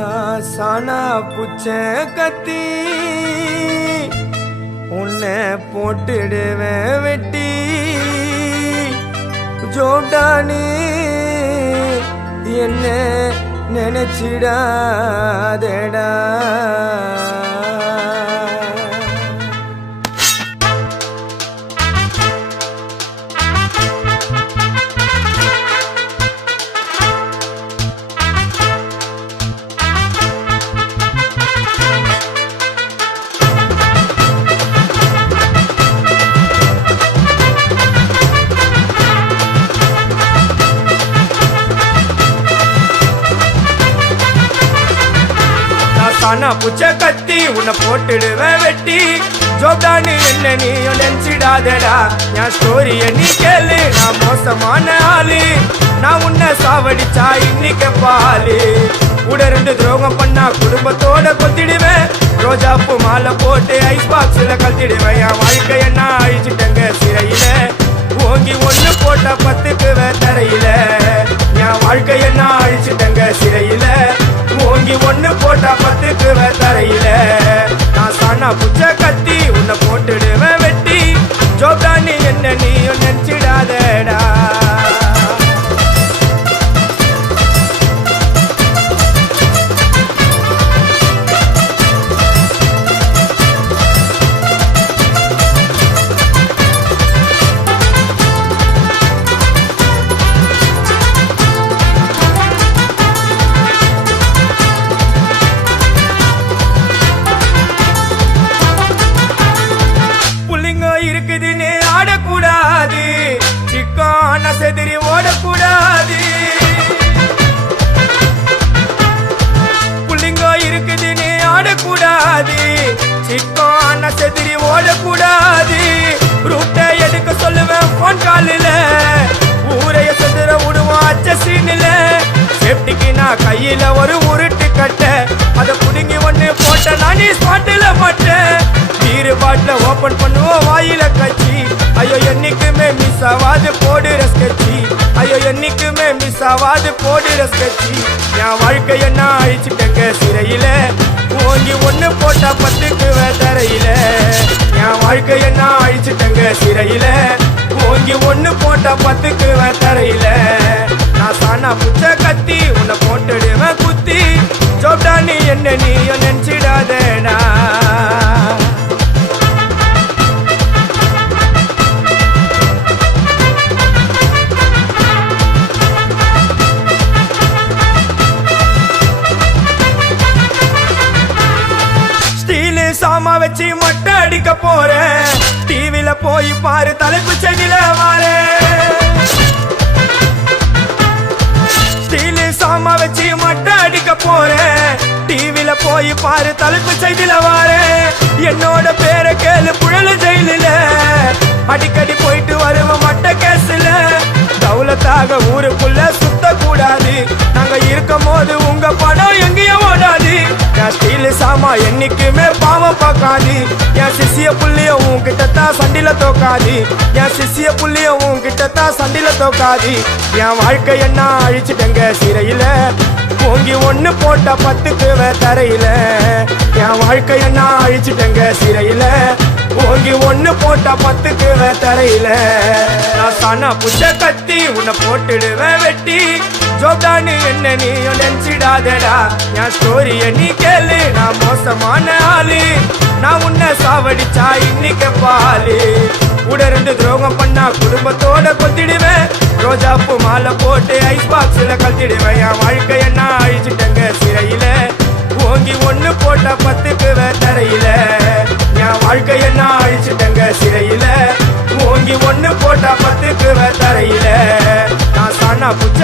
நான் சானா புச்ச கத்தி உன்னை போட்டுடுவேன் வெட்டி ஜோடானி என்ன நினைச்சிடாதடா. சானா புச்ச கத்தி உன்னை போட்டுடுவேன் வெட்டி ஜோப்டானு என்ன நீயும் நினைச்சிடாதடா. என் ஸ்டோரிய நீ கேளு, நான் மோசமான ஆளு. நான் உன்னை சாவடிச்சா இன்னைக்கு பாலு. கூட 2 துரோகம் பண்ணா குடும்பத்தோட கொத்திடுவேன். ரோஜாப்பு மாலை போட்டு ஐஸ் பாக்ஸ்ல கழட்டிடுவேன். என் வாழ்க்கைய நான் அழிச்சிட்டேங்க சிறையில. ஓங்கி 1 போட்டா 10க்குவேன் தரையில. என் வாழ்க்கைய நான் அழிச்சிட்டேங்க சிறையில. ஓங்கி 1 போட்டா 10க்குவேன் தரையில. நான் சானா புச்ச கத்தி உன்னை போட்டுடுவேன் வெட்டி ஜோப்டானி என்ன நீயும் நினைச்சிடாதடா. இருக்குதுன்னு ஆடக்கூடாது, சிக்கான செதிரி ஓடக்கூடாது. புள்ளிங்க இருக்குதுன்னு ஆடக்கூடாது, சிக்கான செதிரி ஓடக்கூடாது. ரூட்டை எடுக்க சொல்லுவேன் போன் காலில, ஊரைய செதுற விடுவோம் அச்ச சீனில. சேப்டிக்கு நான் கையில ஒரு உருட்டு கட்ட, அதை புடுங்கி 1 போட்ட நானே ஸ்பாட்டில மாட்டேன். பீரு பாட்டில ஓபன் பண்ணுவோம் வாயில கட்சி. ஐயோ என்னைக்குமே மிஸ் ஆவாது போடுற ஸ்கெட்சி. ஐயோ என்னைக்குமே மிஸ் ஆவாது போடுற ஸ்கெட்சி. என் வாழ்க்கைய நான் அழிச்சிட்டேங்க சிறையில. ஓங்கி 1 போட்டா 10க்குவேன் தரையில. என் வாழ்க்கைய நான் அழிச்சிட்டேங்க சிறையில. ஓங்கி 1 போட்டா 10க்குவேன் தரையில. நான் சானா புச்ச கத்தி உன்னை போட்டுடுவேன் குத்தி ஜோப்டானி என்ன நீயும் நினைச்சிடாதடா. சாமா வச்சு மொட்டை அடிக்க போறேன். டிவில போய் பாரு தலைப்பு செடியில வாரேன். ஸ்டீல் சாமா வச்சு மொட்டை அடிக்க போறேன். டிவில போய் பாரு தலைப்பு செடியில வாரேன். என்னோட பேரை கேளு புழல ஜெயிலில. அடிக்கடி போயிட்டு வருவோம் மட்ட கேஸ்ல. தௌலத்தாக ஊருக்குள்ள சுத்த கூடாது. நாங்க இருக்கும் போது உங்க படம் எங்கேயும் ஓடாது. என் ஸ்டீல் சாமா என்னைக்குமே பாவம் பார்க்காது. என் சிசிய புள்ளிய உன்கிட்ட தான் சண்டில தோக்காது. என் சிசிய புள்ளிய உன்கிட்ட தான் சண்டில தோக்காது. என் வாழ்க்கைய நான் அழிச்சிட்டேங்க சிறையில. ஓங்கி 1 போட்டா 10க்குவேன் தரையில. என் வாழ்க்கைய நான் அழிச்சிட்டேங்க சிறையில. ஓங்கி 1 போட்டா 10க்குவேன் தரையில. நான் சானா புச்ச கத்தி உன்னை போட்டுடுவேன் வெட்டி ஜோப்டானு என்ன நீயும் நினைச்சிடாதடா. என் ஸ்டோரிய நீ கேளு, நான் மோசமான ஆளு. நான் உன்னை சாவடிச்சா இன்னைக்கு பாலு. கூட 2 துரோகம் பண்ணா குடும்பத்தோட கொத்திடுவேன். ரோஜாப்பு மாலை போட்டு ஐஸ் பாக்ஸ்ல கழட்டிடுவேன். என் வாழ்க்கைய நான் அழிச்சிட்டேங்க சிறையில. ஓங்கி 1 போட்டா 10க்குவேன் தரையில. என் வாழ்க்கைய நான் அழிச்சிட்டேங்க சிறையில. ஓங்கி 1 போட்டா 10க்குவேன் தரையில. நான் சானா புச்ச